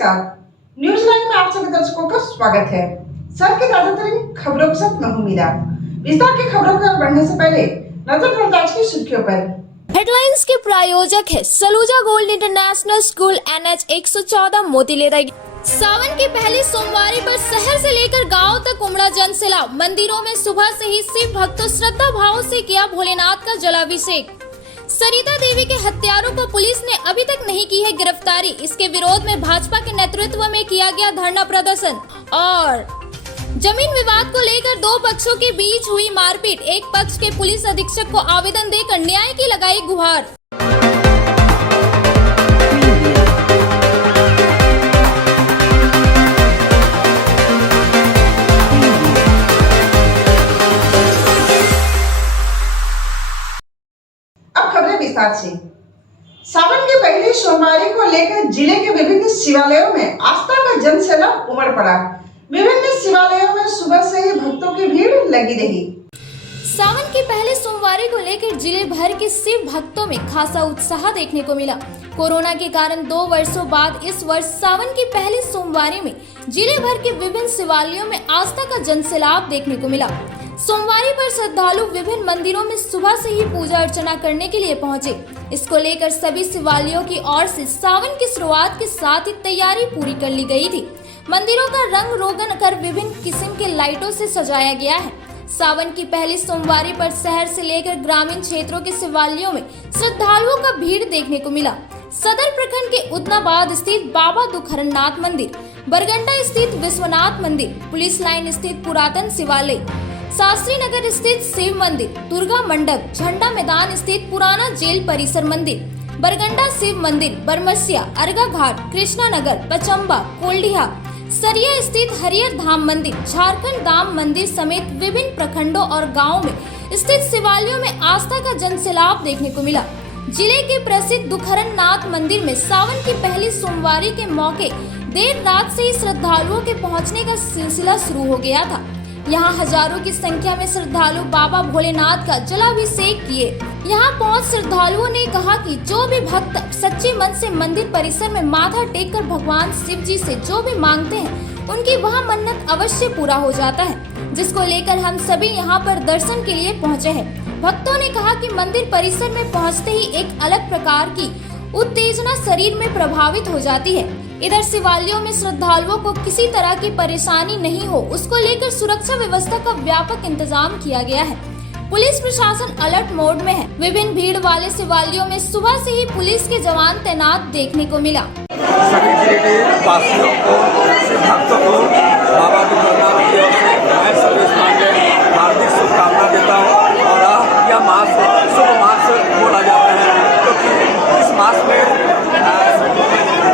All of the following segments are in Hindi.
नमस्कार, न्यूज लाइन में आप सभी दर्शकों का स्वागत है। सर के ताजा तरीन खबरों के साथ मैं हूं मीरा। विस्तार की खबरों की ओर बढ़ने से पहले नजर डालते हैं आज की सुर्खियों पर। हेडलाइंस के प्रायोजक है Saluja gold international school NH 114 मोतीलेरा। सावन की पहली सोमवारी पर शहर से लेकर गांव तक उमड़ा जन सैलाब। मंदिरों में सुबह से ही शिव भक्तों श्रद्धा भाव से किया भोलेनाथ का जलाभिषेक। सरिता देवी के हत्यारों को पुलिस ने अभी तक नहीं की है गिरफ्तारी। इसके विरोध में भाजपा के नेतृत्व में किया गया धरना प्रदर्शन। और जमीन विवाद को लेकर दो पक्षों के बीच हुई मारपीट। एक पक्ष के पुलिस अधीक्षक को आवेदन देकर न्याय की लगाई गुहार। अब खबरें विस्तार से। सावन की पहली सोमवारी को लेकर जिले के विभिन्न शिवालयों में आस्था का जन सैलाब उमड़ पड़ा। विभिन्न शिवालयों में सुबह से ही भक्तों की भीड़ लगी रही। सावन की पहले सोमवारी को लेकर जिले भर के शिव भक्तों में खासा उत्साह देखने को मिला। कोरोना के कारण 2 वर्षों बाद इस वर्ष सावन की पहली सोमवारी में जिले भर के विभिन्न शिवालयों में आस्था का जन सैलाब देखने को मिला। सोमवारी पर श्रद्धालु विभिन्न मंदिरों में सुबह से ही पूजा अर्चना करने के लिए पहुंचे। इसको लेकर सभी शिवालयों की ओर से सावन की शुरुआत के साथ ही तैयारी पूरी कर ली गई थी। मंदिरों का रंग रोगन कर विभिन्न किस्म के लाइटों से सजाया गया है। सावन की पहली सोमवारी पर शहर से लेकर ग्रामीण क्षेत्रों के शिवालयों में श्रद्धालुओं का भीड़ देखने को मिला। सदर प्रखंड के उदनाबाद स्थित बाबा दुखरनाथ मंदिर, बरगंडा स्थित विश्वनाथ मंदिर, पुलिस लाइन स्थित पुरातन शिवालय, शास्त्री नगर स्थित शिव मंदिर, दुर्गा मंडप, झंडा मैदान स्थित पुराना जेल परिसर मंदिर, बरगंडा शिव मंदिर, बरमसिया, अर्गा घाट, कृष्णा नगर, पचम्बा, कोल्डिहा, सरिया स्थित हरियर धाम मंदिर, झारखंड धाम मंदिर समेत विभिन्न प्रखंडों और गांवों में स्थित शिवालयों में आस्था का जन सैलाब देखने को मिला। जिले के प्रसिद्ध दुखरन नाथ मंदिर में सावन की पहली सोमवारी के मौके देर रात से ही श्रद्धालुओं के पहुंचने का सिलसिला शुरू हो गया था। यहाँ हजारों की संख्या में श्रद्धालु बाबा भोलेनाथ का जलाभिषेक किए। यहाँ पहुंच श्रद्धालुओं ने कहा कि जो भी भक्त सच्चे मन से मंदिर परिसर में माथा टेककर भगवान शिव जी से जो भी मांगते हैं उनकी वह मन्नत अवश्य पूरा हो जाता है, जिसको लेकर हम सभी यहाँ पर दर्शन के लिए पहुँचे हैं। भक्तों ने कहा कि मंदिर परिसर में पहुँचते ही एक अलग प्रकार की उत्तेजना शरीर में प्रभावित हो जाती है। इधर शिवालयों में श्रद्धालुओं को किसी तरह की परेशानी नहीं हो, उसको लेकर सुरक्षा व्यवस्था का व्यापक इंतजाम किया गया है। पुलिस प्रशासन अलर्ट मोड में है। विभिन्न भीड़ वाले शिवालयों में सुबह से ही पुलिस के जवान तैनात देखने को मिला। सभी जिले के वासियों को, भक्तों को बाबा दुखरनाथ की ओर से मैं सर्विस मांगे हार्दिक शुभकामना देता हूँ। और यह मास शुभ मास बोला जाता है क्योंकि इस मास में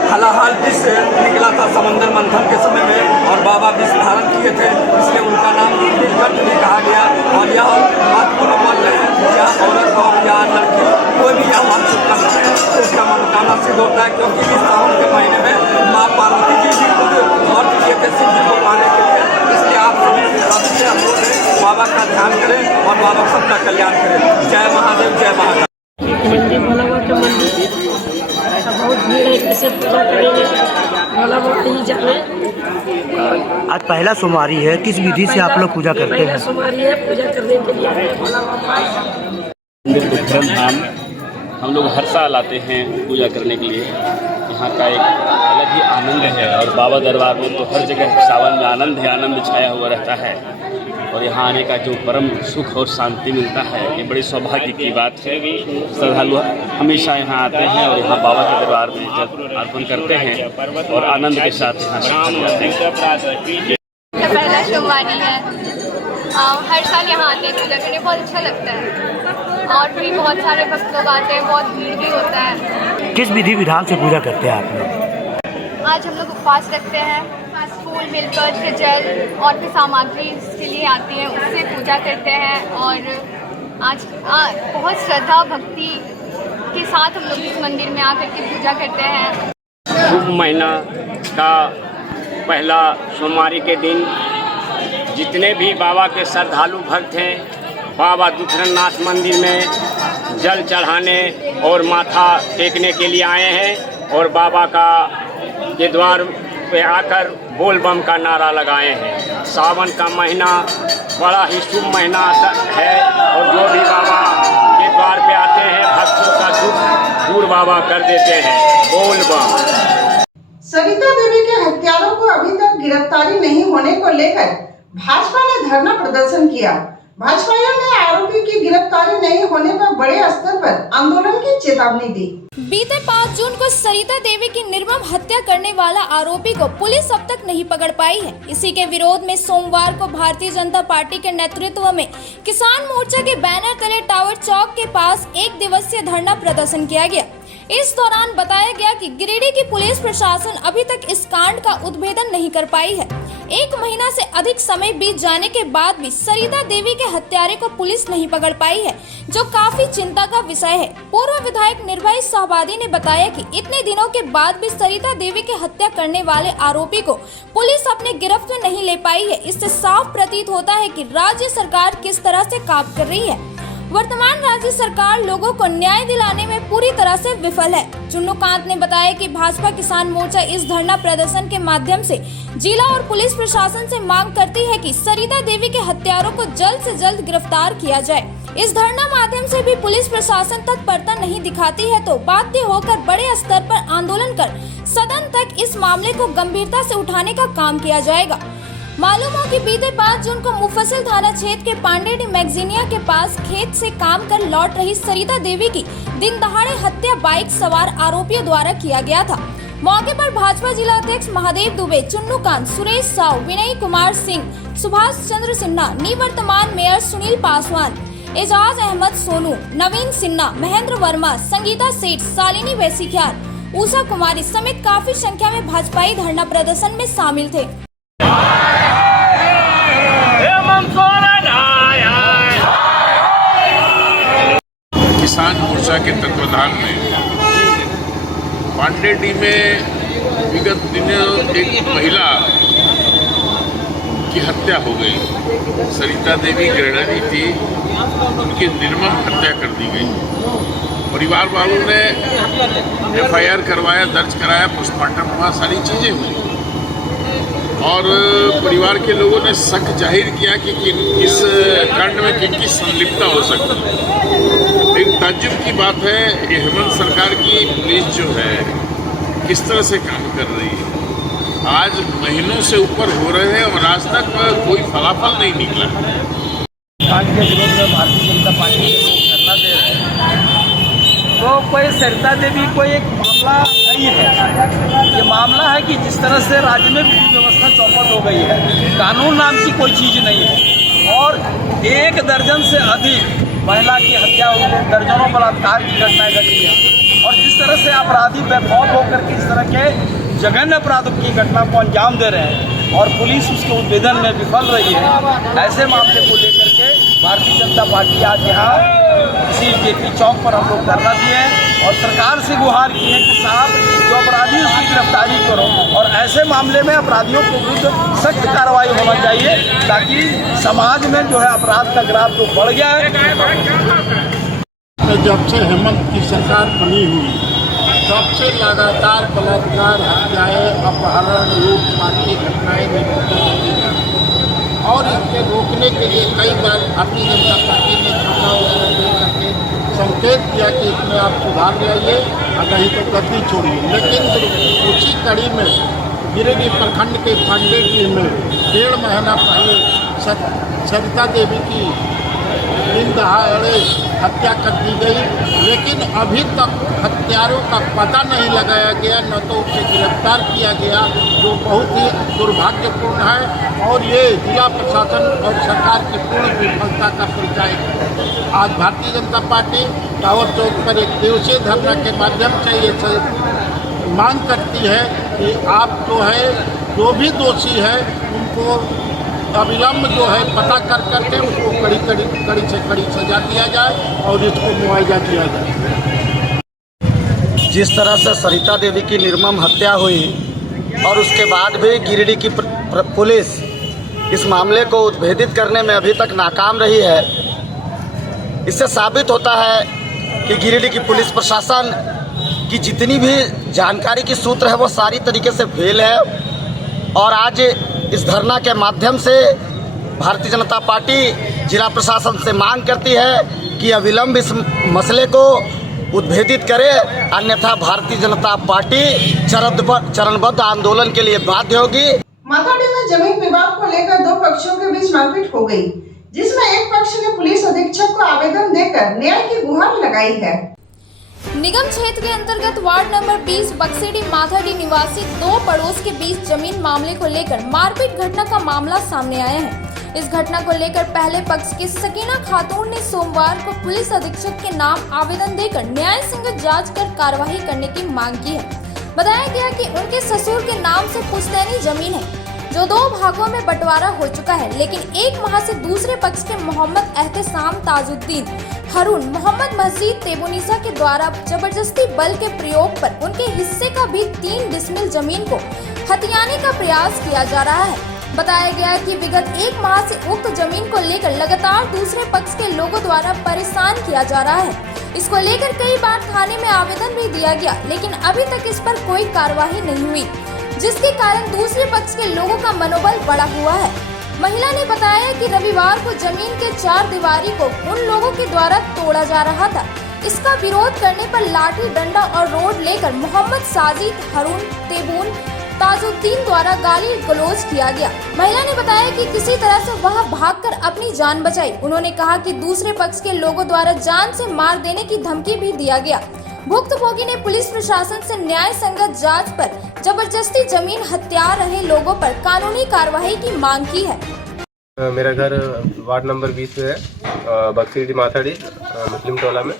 हलाहल विष निकला था समंदर मंथन के समय में और बाबा विष धारण किए थे, इसलिए उनका नाम नीलकंठ भी कहा गया। और यह महत्वपूर्ण मंत्र है, या औरत हो या लड़की कोई भी यह मंत्र करता है तो उसका मनोकामना सिद्ध होता है। क्योंकि इस सावन के महीने में माँ पार्वती जी भी खुद व्रत किए थे शिव जी को पाने के लिए। इसलिए आप सभी से अनुरोध है बाबा का ध्यान करें और बाबा सबका कल्याण करें। जय महादेव, जय महादेव। मंदिर भोला बाबा का मंदिर बहुत भीड़ है, कैसे पूजा करेंगे भोला बाबा ही जाने। आज पहला सोमवारी है, किस विधि से आप लोग पूजा करते हैं? सोमवारी है, पूजा करने के लिए भोला बाबा मंदिर दुखरन धाम हम लोग हर साल आते हैं पूजा करने के लिए। यहाँ का एक अलग ही आनंद है और बाबा दरबार में तो हर जगह सावन में आनंद ही आनंद छाया हुआ रहता है। और यहाँ आने का जो परम सुख और शांति मिलता है, ये बड़ी सौभाग्य की बात है। श्रद्धालु हमेशा यहाँ आते हैं और यहाँ बाबा के दरबार में जल अर्पण करते हैं और आनंद के साथ यहाँ से जाते हैं। पहला सोमवारी है, हर साल यहाँ आते हैं पूजा करने, बहुत अच्छा लगता है। और भी बहुत सारे भक्त लोग आते हैं, बहुत भीड़ भी होता है। किस विधि विधान से पूजा करते हैं आप लोग? आज हम लोग उपवास रखते हैं, फूल बेलपत्र जल और भी सामग्री इसके लिए आती है, उससे पूजा करते हैं। और आज बहुत श्रद्धा भक्ति के साथ हम लोग इस मंदिर में आकर के पूजा करते हैं। शुभ महीना का पहला सोमवारी के दिन जितने भी बाबा के श्रद्धालु भक्त हैं, बाबा दुखरनाथ मंदिर में जल चढ़ाने और माथा टेकने के लिए आए हैं और बाबा का के द्वार पे आकर बोल बम का नारा लगाए हैं। सावन का महीना बड़ा ही शुभ महीना है और जो भी बाबा के द्वार पे आते हैं भक्तों का दुख दूर बाबा कर देते हैं। बोल बम। सरिता देवी के हत्यारों को अभी तक गिरफ्तारी नहीं होने को लेकर भाजपा ने धरना प्रदर्शन किया। भाजपाइयों ने आरोपी की गिरफ्तारी नहीं होने पर बड़े स्तर पर आंदोलन की चेतावनी दी। बीते 5 जून को सरिता देवी की निर्मम हत्या करने वाला आरोपी को पुलिस अब तक नहीं पकड़ पाई है। इसी के विरोध में सोमवार को भारतीय जनता पार्टी के नेतृत्व में किसान मोर्चा के बैनर तले टावर चौक के पास 1 दिवसीय धरना प्रदर्शन किया गया। इस दौरान बताया गया कि गिरिडीह की पुलिस प्रशासन अभी तक इस कांड का उद्भेदन नहीं कर पाई है। 1 महीना से अधिक समय बीत जाने के बाद भी सरिता देवी के हत्यारे को पुलिस नहीं पकड़ पाई है, जो काफी चिंता का विषय है। पूर्व विधायक निर्भय शाहबादी ने बताया कि इतने दिनों के बाद भी सरिता देवी की हत्या करने वाले आरोपी को पुलिस अपने गिरफ्त में नहीं ले पाई है। इससे साफ प्रतीत होता है कि राज्य सरकार किस तरह से काम कर रही है। वर्तमान राज्य सरकार लोगों को न्याय दिलाने में पूरी तरह से विफल है। चुन्नूकांत ने बताया कि भाजपा किसान मोर्चा इस धरना प्रदर्शन के माध्यम से जिला और पुलिस प्रशासन से मांग करती है कि सरिता देवी के हत्यारों को जल्द से जल्द गिरफ्तार किया जाए। इस धरना माध्यम से भी पुलिस प्रशासन तत्परता नहीं दिखाती है तो बाध्य होकर बड़े स्तर पर आंदोलन कर सदन तक इस मामले को गंभीरता से उठाने का काम किया जाएगा। मालूम हो कि बीते 5 जून को मुफस्सिल थाना क्षेत्र के पांडेडी मैगजीनिया के पास खेत से काम कर लौट रही सरिता देवी की दिन दहाड़े हत्या बाइक सवार आरोपियों द्वारा किया गया था। मौके पर भाजपा जिला अध्यक्ष महादेव दुबे, चुन्नूकांत, सुरेश साव, विनय कुमार सिंह, सुभाष चंद्र सिन्हा, निवर्तमान मेयर सुनील पासवान, एजाज अहमद सोनू, नवीन सिन्हा, महेंद्र वर्मा, संगीता सेठ, शालिनी वैसिख्याल, उषा कुमारी समेत काफी संख्या में भाजपाई धरना प्रदर्शन में शामिल थे। किसान मोर्चा के तत्वाधान में पांडेडी में विगत दिनों एक महिला की हत्या हो गई। सरिता देवी गृहिणी थी, उनकी निर्मम हत्या कर दी गई। परिवार वालों ने FIR करवाया, दर्ज कराया, पोस्टमार्टम हुआ, सारी चीज़ें हुई और परिवार के लोगों ने शक जाहिर किया कि इस कांड में किनकी संलिप्तता हो सकती है। एक ताज्जुब की बात है, ये हेमंत सरकार की पुलिस जो है किस तरह से काम कर रही है। आज महीनों से ऊपर हो रहे हैं और आज तक कोई फलाफल नहीं निकला। कांड के विरोध में भारतीय जनता पार्टी के लोग धरना दे रहे हैं तो कोई सरिता देवी कोई एक मामला नहीं है। ये मामला है कि जिस तरह से राज्य में विधि व्यवस्था चौपट हो गई है, कानून नाम की कोई चीज़ नहीं है और 1 दर्जन से अधिक महिला की हत्या हुई है, दर्जनों बलात्कार की घटनाएं घटी है और जिस तरह से अपराधी बेखौफ होकर के इस तरह के जघन्य अपराधों की घटना को अंजाम दे रहे हैं और पुलिस उसके उद्भेदन में विफल रही है, ऐसे मामले को लेकर के भारतीय जनता पार्टी आज यहाँ इसी JP चौक पर हम लोग धरना दिए हैं और सरकार से गुहार की है कि साहब जो अपराधी उसकी गिरफ्तारी करो और ऐसे मामले में अपराधियों के विरुद्ध सख्त कार्रवाई होना चाहिए ताकि समाज में जो है अपराध का ग्राफ जो बढ़ गया है। जब से हेमंत की सरकार बनी हुई तब से लगातार बलात्कार, हत्याएं, अपहरण, लूटपाट की घटनाएं और इसके रोकने के लिए कई बार भारतीय जनता पार्टी ने करके संकेत किया कि इसमें आप सुधार लाइए और नहीं तो गद्दी छोड़िए। लेकिन उसी कड़ी में गिरिडीह प्रखंड के पांडेडी में 1.5 महीना पहले सरिता देवी की दिन दहाड़े हत्या कर दी गई, लेकिन अभी तक हत्यारों का पता नहीं लगाया गया, न तो उसे गिरफ्तार किया गया, जो बहुत ही दुर्भाग्यपूर्ण है और ये जिला प्रशासन और सरकार की पूर्ण विफलता का परिचय है। आज भारतीय जनता पार्टी टावर चौक पर 1 दिवसीय धरना के माध्यम से ये मांग करती है कि आप जो है जो भी दोषी है उनको अविलंब जो है पता कर करके उसको कड़ी से कड़ी सजा दिया जाए और इसको मुआवजा दिया जाए। जिस तरह से सरिता देवी की निर्मम हत्या हुई और उसके बाद भी गिरिडीह की पुलिस इस मामले को उद्भेदित करने में अभी तक नाकाम रही है, इससे साबित होता है कि गिरिडीह की पुलिस प्रशासन कि जितनी भी जानकारी की सूत्र है वो सारी तरीके से फेल है। और आज इस धरना के माध्यम से भारतीय जनता पार्टी जिला प्रशासन से मांग करती है कि अविलंब इस मसले को उद्भेदित करे, अन्यथा भारतीय जनता पार्टी चरणबद्ध आंदोलन के लिए बाध्य होगी। माथाडी में जमीन विवाद को लेकर दो पक्षों के बीच मारपीट हो गई, जिसमें एक पक्ष ने पुलिस अधीक्षक को आवेदन देकर न्याय की गुहार लगाई है। निगम क्षेत्र के अंतर्गत वार्ड नंबर 20 बक्सेडी माथाडी निवासी दो पड़ोस के बीच जमीन मामले को लेकर मारपीट घटना का मामला सामने आया है। इस घटना को लेकर पहले पक्ष की सकीना खातून ने सोमवार को पुलिस अधीक्षक के नाम आवेदन देकर न्याय संगत जांच कर कार्रवाई करने की मांग की है। बताया गया कि उनके ससुर के नाम से पुश्तैनी जमीन है जो 2 भागों में बंटवारा हो चुका है, लेकिन एक माह से दूसरे पक्ष के मोहम्मद एहतेसाम ताजुद्दीन हारून मोहम्मद मस्जिद तेबुनिसा के द्वारा जबरदस्ती बल के प्रयोग पर उनके हिस्से का भी 3 डिसमिल जमीन को हथियाने का प्रयास किया जा रहा है। बताया गया कि विगत 1 माह से उक्त जमीन को लेकर लगातार दूसरे पक्ष के लोगों द्वारा परेशान किया जा रहा है। इसको लेकर कई बार थाने में आवेदन भी दिया गया, लेकिन अभी तक इस पर कोई कार्रवाई नहीं हुई, जिसके कारण दूसरे पक्ष के लोगों का मनोबल बढ़ा हुआ है। महिला ने बताया कि रविवार को जमीन के 4 दीवारी को उन लोगों के द्वारा तोड़ा जा रहा था। इसका विरोध करने पर लाठी डंडा और रोड लेकर मोहम्मद साजिद हारून तेबून ताजुद्दीन द्वारा गाली गलौज किया गया। महिला ने बताया कि किसी तरह से वह भागकर अपनी जान बचाई। उन्होंने कहा कि दूसरे पक्ष के लोगों द्वारा जान से मार देने की धमकी भी दिया गया। भुक्तभोगी ने पुलिस प्रशासन से न्याय संगत जांच पर जबरदस्ती जमीन हत्या रहे लोगों पर कानूनी कार्रवाई की मांग की है। मेरा घर वार्ड नंबर 20 में है, बक्सेडी माथाडी मुस्लिम टोला में।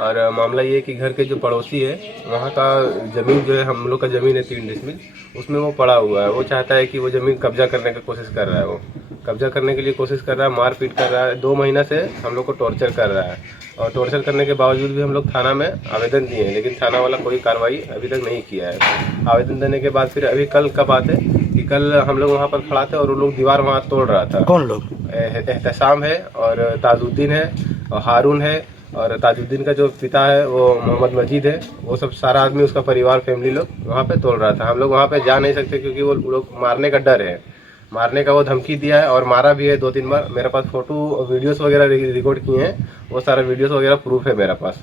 और मामला ये है कि घर के जो पड़ोसी है वहाँ का ज़मीन जो है, हम लोग का ज़मीन है 3 डिसमिल, उसमें वो पड़ा हुआ है। वो चाहता है कि वो ज़मीन कब्जा करने की कोशिश कर रहा है। वो कब्जा करने के लिए कोशिश कर रहा है, मारपीट कर रहा है। 2 महीना से हम लोग को टॉर्चर कर रहा है। और टॉर्चर करने के बावजूद भी हम लोग थाना में आवेदन दिए हैं, लेकिन थाना वाला कोई कार्रवाई अभी तक नहीं किया है। आवेदन देने के बाद फिर अभी कल का बात है कि कल हम लोग वहाँ पर खड़ा थे और वो लोग दीवार वहाँ तोड़ रहा था। कौन लोग? एहतेसाम है और ताजुद्दीन है और हारून है। और ताजुद्दीन का जो पिता है वो मोहम्मद मजीद है। वो सब सारा आदमी, उसका परिवार, फैमिली लोग वहाँ पे तोड़ रहा था। हम लोग वहाँ पे जा नहीं सकते क्योंकि वो लोग मारने का डर है। मारने का वो धमकी दिया है और मारा भी है 2-3 बार। मेरे पास फोटो वीडियोस वगैरह रिकॉर्ड किए हैं, वो सारा वीडियोस वगैरह प्रूफ है मेरे पास।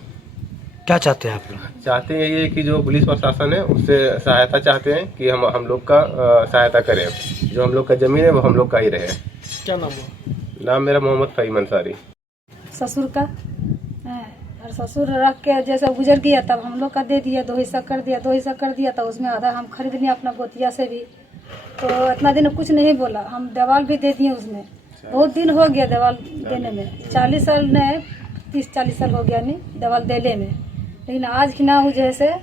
क्या चाहते हैं आप लोग? चाहते हैं ये कि जो पुलिस प्रशासन है उससे सहायता चाहते हैं कि हम लोग का सहायता करें। जो हम लोग का ज़मीन है वो हम लोग का ही रहे। क्या नाम है? नाम मेरा मोहम्मद फ़हीम अंसारी। ससुर का और ससुर रख के जैसे गुजर गया तब हम लोग का दे दिया, 2 हिस्सा कर दिया तो उसमें आधा हम खरीद लिए अपना गोतिया से भी। तो इतना दिन कुछ नहीं बोला, हम दीवार भी दे दिए उसमें। बहुत दिन हो गया दीवार देने में, 40 साल ने 30-40 साल हो गया नहीं दीवार देने में। लेकिन आज की ना हो जैसे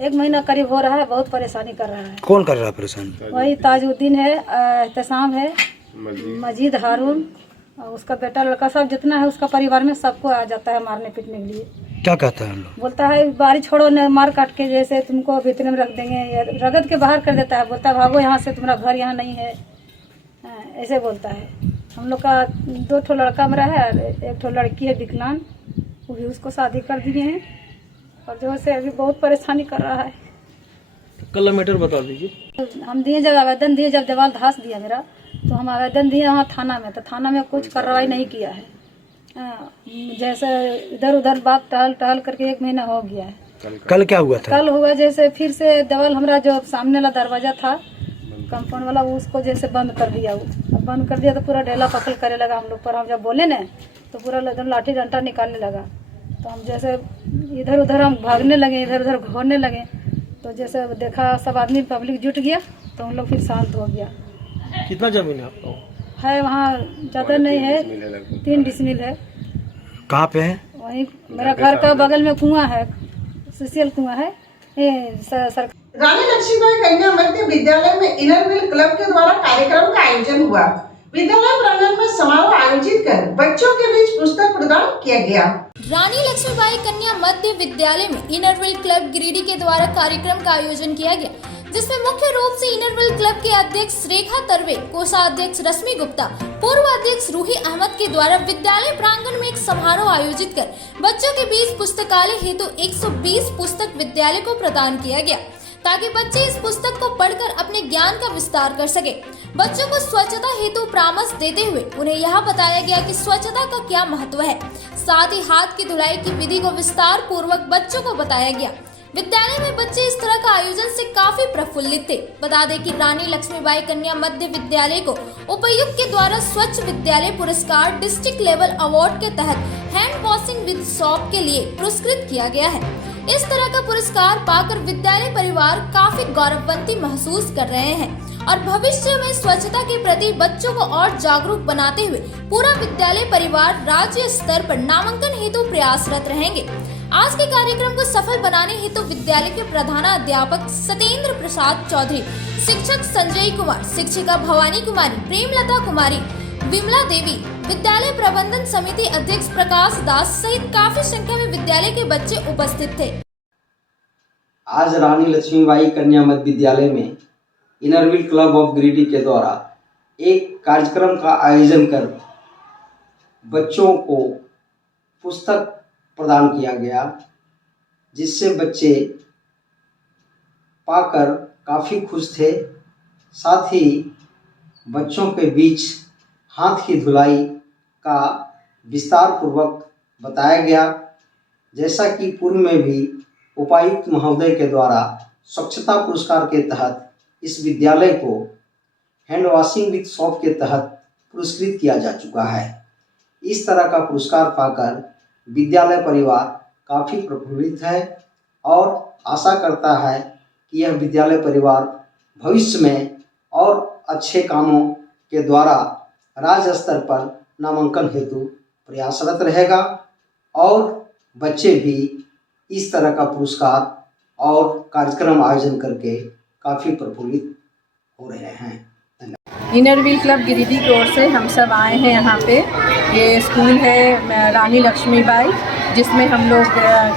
1 महीना करीब हो रहा है, बहुत परेशानी कर रहा है। कौन कर रहा है परेशानी? वही ताजुद्दीन है, एहतेसाम है, मजीद हारून और उसका बेटा लड़का सब जितना है उसका परिवार में सबको आ जाता है मारने पीटने के लिए। क्या कहता है? बोलता है बारी छोड़ो न, मार काट के जैसे तुमको भीतर में रख देंगे, रगड़ के बाहर कर देता है। बोलता है भागो यहाँ से, तुम्हारा घर यहाँ नहीं है, ऐसे बोलता है। हम लोग का 2 ठो लड़का मेरा है और 1 ठो लड़की है विकलांग, वो भी उसको शादी कर दिए हैं और जो से अभी बहुत परेशानी कर रहा है। किलोमीटर बता दीजिए। हम दिए जब आवेदन दिए, जब देवाल धस दिया मेरा, तो हम आवेदन दिए वहाँ थाना में, तो थाना में कुछ कार्रवाई नहीं किया है। जैसे इधर उधर बात टहल करके 1 महीना हो गया है। कल क्या हुआ था? कल हुआ जैसे फिर से देवाल हमारा जो सामने वाला दरवाजा था कंपाउंड वाला, उसको जैसे बंद कर दिया। बंद कर दिया तो पूरा ढेला पकड़ करे लगा हम लोग पर। हम जब बोले ना तो पूरा एकदम लाठी डंडा निकालने लगा। तो हम जैसे इधर उधर हम भागने लगे, इधर उधर घूरने लगे। तो जैसे देखा सब आदमी पब्लिक जुट गया तो हम लोग फिर शांत हो गया। कितना जमीन है आपको? है वहाँ ज़्यादा नहीं है, 3 डिसमिल है। कहाँ पे है? वहीं मेरा घर का बगल में कुआं है, सोशल कुआं है। रानी लक्ष्मीबाई कन्या मध्य विद्यालय में इनरव्हील क्लब के द्वारा कार्यक्रम का आयोजन हुआ। विद्यालय प्रांगण में समारोह आयोजित कर बच्चों के बीच पुस्तक प्रदान किया गया। रानी लक्ष्मीबाई कन्या मध्य विद्यालय में इनरव्हील क्लब गिरिडीह के द्वारा कार्यक्रम का आयोजन किया गया, जिसमें मुख्य रूप से इनरविल क्लब के अध्यक्ष रेखा तरवे, कोषाध्यक्ष रश्मि गुप्ता, पूर्व अध्यक्ष रूही अहमद के द्वारा विद्यालय प्रांगण में एक समारोह आयोजित कर बच्चों के बीच पुस्तकालय हेतु 120 पुस्तक विद्यालय को प्रदान किया गया, ताकि बच्चे इस पुस्तक को पढ़कर अपने ज्ञान का विस्तार कर सके। बच्चों को स्वच्छता हेतु परामर्श देते हुए उन्हें यह बताया गया कि स्वच्छता का क्या महत्व है। साथ ही हाथ की धुलाई की विधि को विस्तार पूर्वक बच्चों को बताया गया। विद्यालय में बच्चे इस तरह का आयोजन से काफी प्रफुल्लित थे। बता दें कि रानी लक्ष्मीबाई कन्या मध्य विद्यालय को उपायुक्त के द्वारा स्वच्छ विद्यालय पुरस्कार डिस्ट्रिक्ट लेवल अवार्ड के तहत हैंड वॉशिंग विद सॉप के लिए पुरस्कृत किया गया है। इस तरह का पुरस्कार पाकर विद्यालय परिवार काफी गौरववंती महसूस कर रहे हैं और भविष्य में स्वच्छता के प्रति बच्चों को और जागरूक बनाते हुए पूरा विद्यालय परिवार राज्य स्तर पर नामांकन हेतु प्रयासरत रहेंगे। आज के कार्यक्रम को सफल बनाने हेतु विद्यालय के प्रधानाध्यापक सत्येंद्र प्रसाद चौधरी, शिक्षक संजय कुमार, शिक्षिका भवानी कुमारी, प्रेमलता कुमारी, विमला देवी, विद्यालय प्रबंधन समिति अध्यक्ष प्रकाश दास सहित काफी संख्या में विद्यालय के बच्चे उपस्थित थे। आज रानी लक्ष्मीबाई कन्या मध्य विद्यालय में इनरविल क्लब ऑफ गिरिडीह के द्वारा एक कार्यक्रम का आयोजन कर बच्चों को पुस्तक प्रदान किया गया, जिससे बच्चे पाकर काफ़ी खुश थे। साथ ही बच्चों के बीच हाथ की धुलाई का विस्तार पूर्वक बताया गया, जैसा कि पूर्व में भी उपायुक्त महोदय के द्वारा स्वच्छता पुरस्कार के तहत इस विद्यालय को हैंड वॉशिंग विद सॉप के तहत पुरस्कृत किया जा चुका है। इस तरह का पुरस्कार पाकर विद्यालय परिवार काफ़ी प्रफुल्लित है और आशा करता है कि यह विद्यालय परिवार भविष्य में और अच्छे कामों के द्वारा राज्य स्तर पर नामांकन हेतु प्रयासरत रहेगा और बच्चे भी इस तरह का पुरस्कार और कार्यक्रम आयोजन करके काफ़ी प्रफुल्लित हो रहे हैं। इनरविल क्लब गिरिडीह की ओर से हम सब आए हैं यहाँ पे। ये स्कूल है रानी लक्ष्मीबाई, जिसमें हम लोग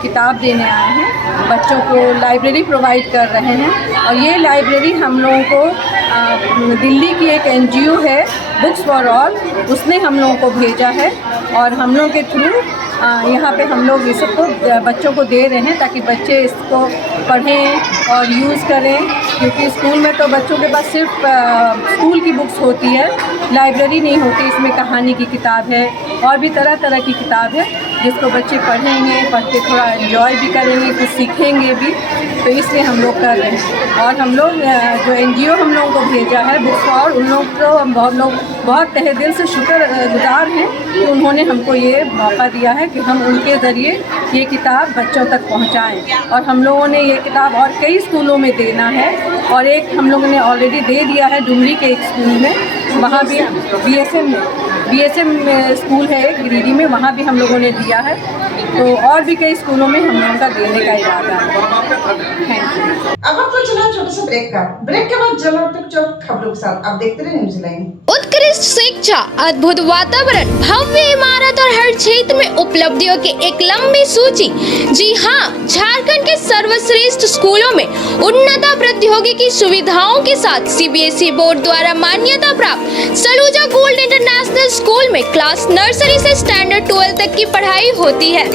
किताब देने आए हैं। बच्चों को लाइब्रेरी प्रोवाइड कर रहे हैं और ये लाइब्रेरी हम लोगों को दिल्ली की एक NGO है बुक्स फॉर ऑल, उसने हम लोगों को भेजा है और हम लोग के थ्रू यहाँ पे हम लोग इस सबको बच्चों को दे रहे हैं ताकि बच्चे इसको पढ़ें और यूज़ करें, क्योंकि स्कूल में तो बच्चों के पास सिर्फ स्कूल की बुक्स होती है, लाइब्रेरी नहीं होती। इसमें कहानी की किताब है और भी तरह तरह की किताब है जिसको बच्चे पढ़ेंगे, पढ़ के थोड़ा एंजॉय भी करेंगे, कुछ सीखेंगे भी, तो इसलिए हम लोग कर रहे हैं। और हम लोग जो NGO हम लोगों को भेजा है बुक्स फॉर, उन लोग को हम बहुत तहे दिल से शुक्रगुजार हैं कि उन्होंने हमको ये मौका दिया है कि हम उनके ज़रिए ये किताब बच्चों तक पहुंचाएं। और हम लोगों ने ये किताब और कई स्कूलों में देना है और एक हम लोगों ने ऑलरेडी दे दिया है डुमरी के एक स्कूल में, वहाँ भी BSM स्कूल है गिरिडीह में, वहाँ भी हम लोगों ने दिया है। तो और भी कई स्कूलों में हम लोगों का देने का इरादा है। Thank you. अब आपको चला छोटा सा ब्रेक के बाद जलो तक खबरों के साथ आप देखते रहे न्यूज़ लाइन। उत्कृष्ट शिक्षा, अद्भुत वातावरण, भव्य इमारत और हर क्षेत्र में उपलब्धियों की एक लंबी सूची। जी हाँ, झारखंड के सर्वश्रेष्ठ स्कूलों में उन्नत प्रौद्योगिकी सुविधाओं के साथ CBSE बोर्ड द्वारा मान्यता प्राप्त सलूजा गोल्ड इंटरनेशनल स्कूल में क्लास नर्सरी से स्टैंडर्ड 12 तक की पढ़ाई होती है।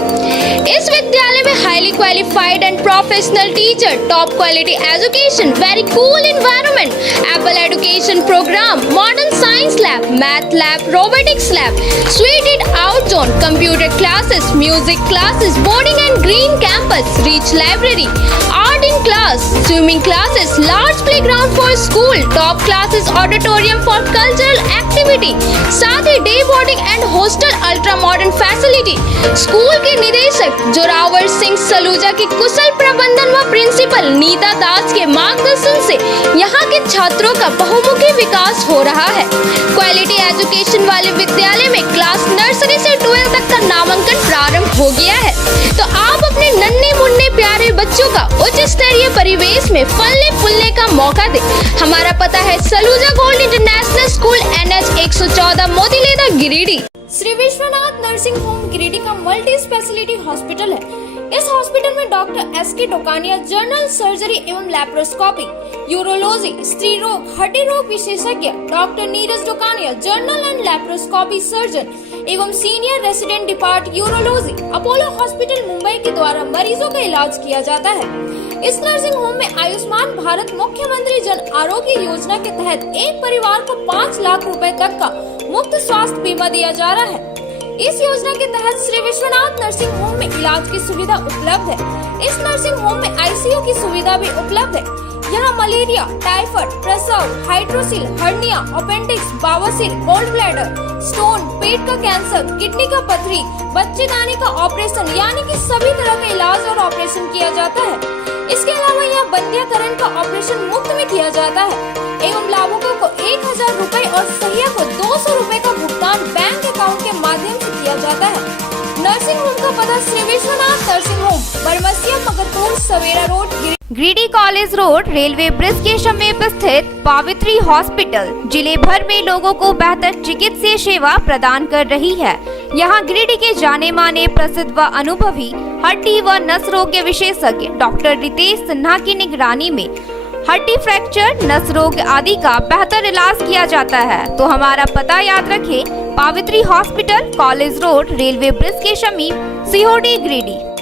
इस विद्यालय में highly qualified and professional teacher, top quality education, very cool environment, apple education program, modern science lab, math lab, robotics lab, suited out zone, computer classes, music classes, boarding and green campus, rich library, art in class, swimming classes, large playground for school, top classes, auditorium for cultural activity, साथ ही day boarding and hostel, ultra modern facility. School के निदेशक जोरावर सिंह सलूजा के कुशल प्रबंधन व प्रिंसिपल नीता दास के मार्गदर्शन से यहाँ के छात्रों का बहुमुखी विकास हो रहा है। क्वालिटी एजुकेशन वाले विद्यालय में क्लास नर्सरी से 12 तक का नामांकन प्रारंभ हो गया है, तो आप अपने नन्हे मुन्ने प्यारे बच्चों का उच्च स्तरीय परिवेश में फलने फूलने का मौका दें। हमारा पता है Saluja gold international school, NH 114, Motileda, Giridih. Shri Vishwanath nursing home Giridih का मल्टी स्पेशलिटी हॉस्पिटल है। इस हॉस्पिटल में doctor S K. Tokania general surgery एवं लैप्रोस्कोपी, यूरोलॉजी, स्त्री रोग, हड्डी रोग विशेषज्ञ, doctor Neeraj Tokania general and laparoscopy surgeon एवं senior resident depart urology, Apollo hospital Mumbai के द्वारा मरीजों का इलाज किया जाता है। इस नर्सिंग होम में आयुष्मान भारत मुख्यमंत्री जन आरोग्य योजना के तहत एक परिवार को 5 लाख रुपए तक का मुफ्त स्वास्थ्य बीमा दिया जा रहा है। इस योजना के तहत श्री विश्वनाथ नर्सिंग होम में इलाज की सुविधा उपलब्ध है। इस नर्सिंग होम में आईसीयू की सुविधा भी उपलब्ध है। यहाँ मलेरिया, टाइफाइड, प्रसव, हाइड्रोसिल, हर्निया, अपेंडिक्स, बवासीर, गोल्ड ब्लैडर, स्टोन, पेट का कैंसर, किडनी का पथरी, बच्चेदानी का ऑपरेशन यानी कि सभी तरह का इलाज और ऑपरेशन किया जाता है। इसके अलावा यहाँ बंध्याकरण का ऑपरेशन मुफ्त में किया जाता है एवं लाभुकों को 1000 रुपए और सहिया को 200 रुपए का भुगतान बैंक अकाउंट के माध्यम से किया जाता है। नर्सिंग होम का पता Shri Vishwanath nursing home, Barmasia, Magarpur, Savera road, Giridih college road, railway bridge के समीप स्थित पावित्री हॉस्पिटल जिले भर में लोगों को बेहतर चिकित्सीय सेवा प्रदान कर रही है। यहाँ गिरिडीह के जाने माने प्रसिद्ध व अनुभवी हड्डी व नस रोग के विशेषज्ञ डॉक्टर रितेश सिन्हा की निगरानी में हड्डी फ्रैक्चर, नस रोग आदि का बेहतर इलाज किया जाता है। तो हमारा पता याद रखें, Pavitri hospital, college road, railway bridge के समीप, सीहोडी, गिरिडीह।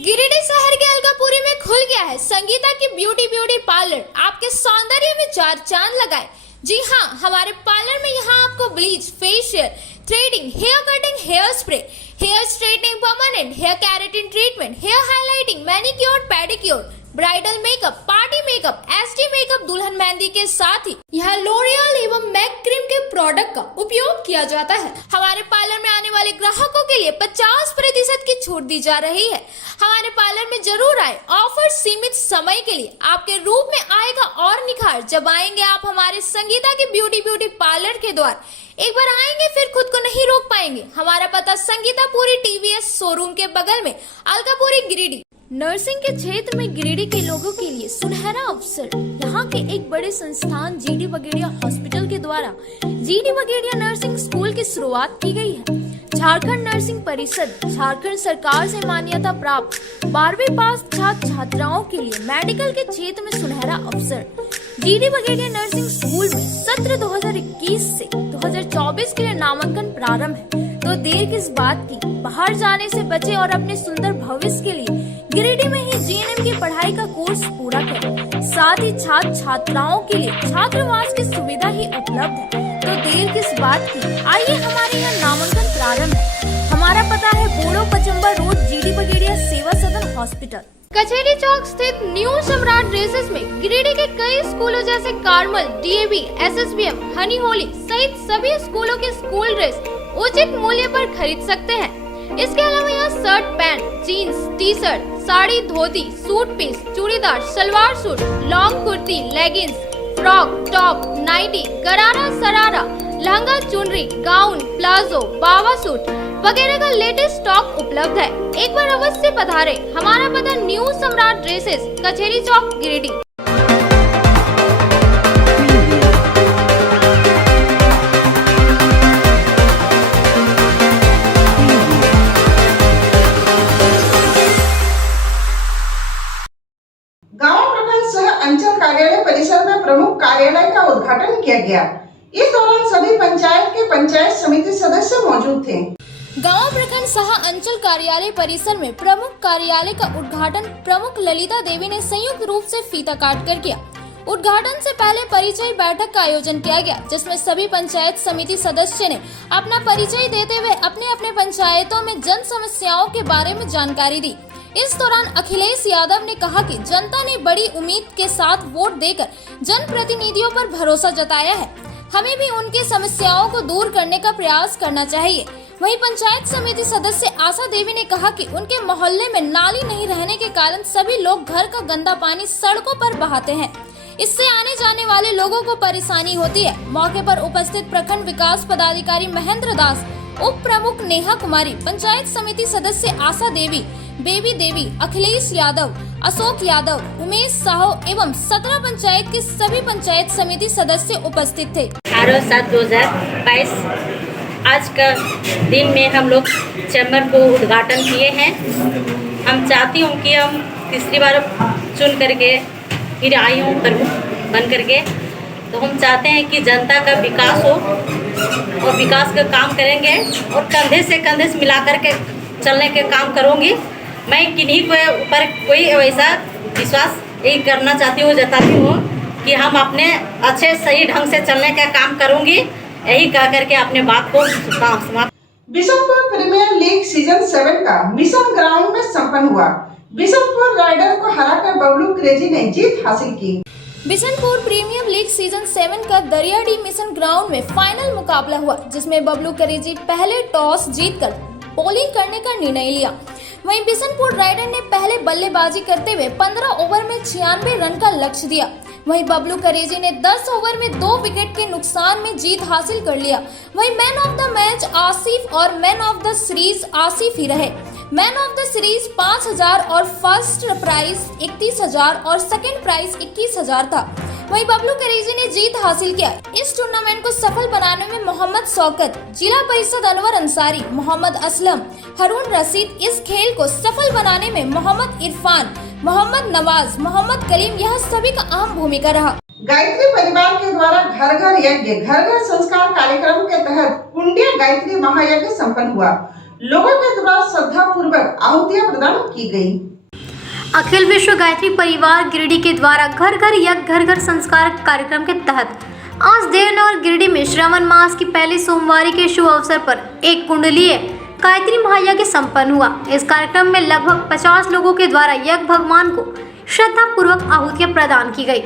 गिरिडीह शहर के अलकापुरी में खुल गया है संगीता की ब्यूटी पार्लर। आपके सौंदर्य में 4 चांद लगाए। जी हाँ, हमारे पार्लर में यहाँ आपको bleach, facial, threading, hair cutting, hair spray, hair straightening, permanent hair keratin treatment, hair highlighting, manicure, pedicure, bridal makeup, party makeup, SD makeup, दुल्हन मेहंदी के साथ ही यहाँ लोरियल एवं मैक क्रीम के प्रोडक्ट का उपयोग किया जाता है। हमारे पार्लर में आने वाले ग्राहकों के लिए 50% की छूट दी जा रही है। हमारे पार्लर में जरूर आए। ऑफर सीमित समय के लिए आपके रूप में आएगा और निखार जब आएंगे आप हमारे संगीता के ब्यूटी पार्लर के द्वार। एक बार आएंगे फिर खुद को नहीं रोक पाएंगे। हमारा पता संगीता पूरी टीवीएस शोरूम के बगल में, अलकापुरी, गिरिडीह। नर्सिंग के क्षेत्र में गिरिडीह के लोगों के लिए सुनहरा अवसर। यहाँ के एक बड़े संस्थान जीडी बगेड़िया हॉस्पिटल के द्वारा जीडी बगेड़िया नर्सिंग स्कूल की शुरुआत की गई है। झारखंड नर्सिंग परिषद, झारखंड सरकार से मान्यता प्राप्त 12वीं पास छात्र छात्राओं के लिए मेडिकल के क्षेत्र में सुनहरा अवसर। जीडी बगेड़िया नर्सिंग स्कूल में सत्र 2021 से 2024 के लिए नामांकन प्रारंभ है। तो देर किस बात की, बाहर जाने से बचे और अपने सुंदर भविष्य के लिए गिरिडीह में ही जीएनएम की पढ़ाई का कोर्स पूरा करें। साथ ही छात्र छात्राओं के लिए छात्रावास की सुविधा ही उपलब्ध है। तो देर किस बात की, आइए हमारे यहाँ नामांकन प्रारंभ है। हमारा पता है बोड़ो पचम्बर रोड, जीडी बगेड़िया सेवा सदन हॉस्पिटल, कचहरी चौक स्थित न्यू सम्राट ड्रेसेस में गिरिडीह के कई स्कूलों जैसे कार्मल, डीएवी, एसएसबीएम, हनी होली सहित सभी स्कूलों के स्कूल ड्रेस उचित मूल्य पर खरीद सकते हैं। इसके अलावा यहाँ shirt, pants, jeans, T shirt, sari, dhoti, suit piece, churidar, salwar suit, long kurti, leggings, frock, top, nightie, gharara, sharara, lehenga, चुनरी, गाउन, प्लाजो, बावा सूट वगैरह का लेटेस्ट स्टॉक उपलब्ध है। एक बार अवश्य पधारे। हमारा पता न्यू सम्राट ड्रेसेस, कचहरी चौक, गिरिडीह। गांव प्रखंड सह अंचल कार्यालय परिसर में प्रमुख कार्यालय का उद्घाटन किया गया। इस दौरान सभी पंचायत के पंचायत समिति सदस्य मौजूद थे। गांव प्रखंड सह अंचल कार्यालय परिसर में प्रमुख कार्यालय का उद्घाटन प्रमुख ललिता देवी ने संयुक्त रूप से फीता काट कर किया। उद्घाटन से पहले परिचय बैठक का आयोजन किया गया, जिसमें सभी पंचायत समिति सदस्य ने अपना परिचय देते हुए अपने अपने पंचायतों में जन समस्याओं के बारे में जानकारी दी। इस दौरान अखिलेश यादव ने कहा कि जनता ने बड़ी उम्मीद के साथ वोट देकर जनप्रतिनिधियों पर भरोसा जताया है। हमें भी उनकी समस्याओं को दूर करने का प्रयास करना चाहिए। वहीं पंचायत समिति सदस्य आशा देवी ने कहा कि उनके मोहल्ले में नाली नहीं रहने के कारण सभी लोग घर का गंदा पानी सड़कों पर बहाते हैं। इससे आने जाने वाले लोगों को परेशानी होती है। मौके पर उपस्थित प्रखंड विकास पदाधिकारी महेंद्र दास, उप प्रमुख नेहा कुमारी, पंचायत समिति सदस्य आशा देवी, बेबी देवी, अखिलेश यादव, अशोक यादव, उमेश साहू एवं 17 पंचायत के सभी पंचायत समिति सदस्य उपस्थित थे। 18/7/2022 आज का दिन में हम लोग चैम्बर को उद्घाटन किए हैं। हम चाहती हूँ कि हम तीसरी बार चुन करके फिर आई हूँ प्रमुख बन करके, तो हम चाहते हैं कि जनता का विकास हो और विकास का काम करेंगे और कंधे से मिला करके चलने के काम करूँगी। मैं किन्हीं के ऊपर कोई वैसा विश्वास यही करना चाहती हूँ, जताती हूँ कि हम अपने अच्छे सही ढंग से चलने का काम करूँगी। यही कह करके अपने बात को समाप्त। बिशनपुर प्रीमियर लीग सीजन 7 का मिशन ग्राउंड में संपन्न हुआ। बिशनपुर राइडर को हराकर बबलू क्रेजी ने जीत हासिल की। बिशनपुर प्रीमियर लीग सीजन 7 का दरियाडी मिशन ग्राउंड में फाइनल मुकाबला हुआ, जिसमें बबलू क्रेजी पहले टॉस जीतकर बॉलिंग करने का निर्णय लिया। वहीं बिशनपुर राइडर ने पहले बल्लेबाजी करते हुए 15 ओवर में 96 रन का लक्ष्य दिया। वहीं बबलू करेजी ने 10 ओवर में 2 विकेट के नुकसान में जीत हासिल कर लिया। वहीं man of the match Asif और man of the series Asif ही रहे। मैन ऑफ द सीरीज 5,000 और फर्स्ट प्राइज 31,000 और सेकंड प्राइज 21,000 था। वहीं बबलू करेजी ने जीत हासिल किया। इस टूर्नामेंट को सफल बनाने में मोहम्मद शौकत, जिला परिषद अनवर अंसारी, मोहम्मद असलम, हारून रशीद, इस खेल को सफल बनाने में मोहम्मद इरफान, मोहम्मद नवाज, मोहम्मद कलीम, यह सभी का अहम भूमिका रहा। गायत्री परिवार के द्वारा घर घर यज्ञ घर घर संस्कार कार्यक्रम के तहत कुंडिया गायत्री महायज्ञ संपन्न हुआ। लोगों के द्वारा श्रद्धा पूर्वक आहुतियां प्रदान की गयी। अखिल विश्व गायत्री परिवार गिरिडीह के द्वारा घर घर यज्ञ घर घर संस्कार कार्यक्रम के तहत आज देवनगर गिरिडीह में श्रावण मास की पहली सोमवारी के शुभ अवसर पर एक कुंडलीय गायत्री महायज्ञ संपन्न हुआ। इस कार्यक्रम में लगभग 50 लोगों के द्वारा यज्ञ भगवान को श्रद्धा पूर्वक आहुतियां प्रदान की गई।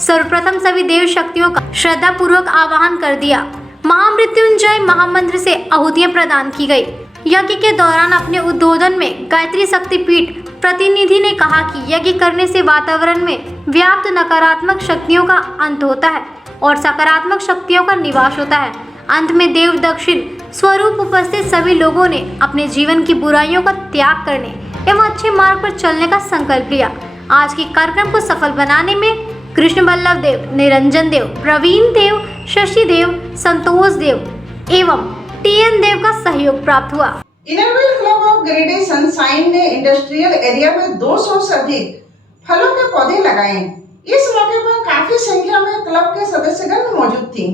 सर्वप्रथम सभी देव शक्तियों का श्रद्धा पूर्वक आवाहन कर दिया। महामृत्युंजय महामंत्र से आहुतियां प्रदान की गई। यज्ञ के दौरान अपने उद्बोधन में गायत्री शक्तिपीठ प्रतिनिधि ने कहा कि यज्ञ करने से वातावरण में व्याप्त नकारात्मक शक्तियों का अंत होता है और सकारात्मक शक्तियों का निवास होता है। अंत में देव दक्षिण स्वरूप उपस्थित सभी लोगों ने अपने जीवन की बुराइयों का त्याग करने एवं अच्छे मार्ग पर चलने का संकल्प लिया। आज के कार्यक्रम को सफल बनाने में कृष्ण बल्लभ देव, निरंजन देव, प्रवीण देव, शशि देव, संतोष देव एवं टीएन देव का सहयोग प्राप्त हुआ। Inner Wheel club of Giridih sunshine ने इंडस्ट्रियल एरिया में 200 से अधिक फलों के पौधे लगाए। इस मौके पर काफी संख्या में क्लब के सदस्यगण मौजूद थी।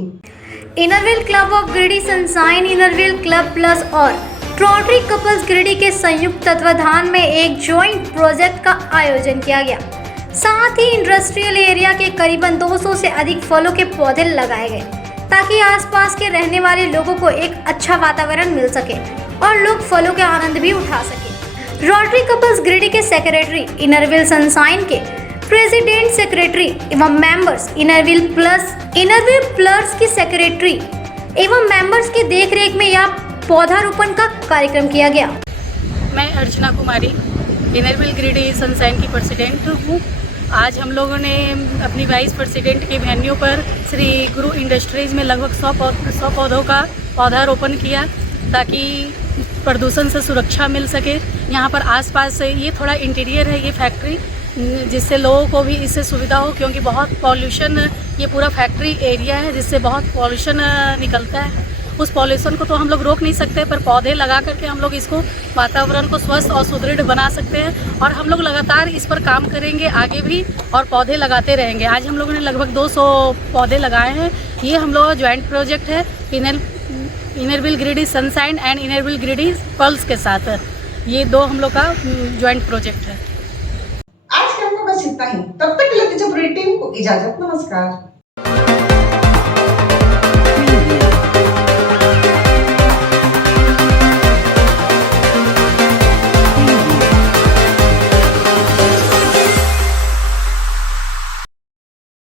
Inner Wheel club of Giridih sunshine, Inner Wheel club plus और रोटरी कपल्स गिरिडीह के संयुक्त तत्वाधान में एक ज्वाइंट प्रोजेक्ट का आयोजन किया गया। साथ ही इंडस्ट्रियल एरिया के करीबन 200 से अधिक फलों के पौधे लगाए गए ताकि आसपास के रहने वाले लोगों को एक अच्छा वातावरण मिल सके और लोग फलों के आनंद भी उठा सके। रोटरी कपल्स गिरिडीह के सेक्रेटरी, इनरव्हील सनशाइन के प्रेसिडेंट सेक्रेटरी एवं मेंबर्स, इनरव्हील प्लस की सेक्रेटरी एवं मेंबर्स की देखरेख में यह पौधारोपण का कार्यक्रम किया गया। मैं अर्चना कुमारी, इनरव्हील गिरिडीह सनशाइन की प्रेसिडेंट हूँ। आज हम लोगों ने अपनी वाइस प्रेसिडेंट के वेन्यू पर श्री गुरु इंडस्ट्रीज़ में लगभग 100 पौधों का पौधारोपण किया ताकि प्रदूषण से सुरक्षा मिल सके। यहाँ पर आसपास ये थोड़ा इंटीरियर है ये फैक्ट्री, जिससे लोगों को भी इससे सुविधा हो, क्योंकि बहुत पॉल्यूशन, ये पूरा फैक्ट्री एरिया है जिससे बहुत पॉल्यूशन निकलता है। उस पॉल्यूशन को तो हम लोग रोक नहीं सकते, पर पौधे लगा करके हम लोग इसको वातावरण को स्वस्थ और सुदृढ़ बना सकते हैं और हम लोग लगातार इस पर काम करेंगे आगे भी और पौधे लगाते रहेंगे। आज हम लोगों ने लगभग 200 पौधे लगाए हैं। ये हम लोगों का ज्वाइंट प्रोजेक्ट है Inner Wheel Giridih sunshine and Inner Wheel Giridih pulse के साथ। ये 2 हम लोग का ज्वाइंट प्रोजेक्ट है। आज के हमको बस इतना ही। तब तक के लिए टीम को इजाजत। नमस्कार।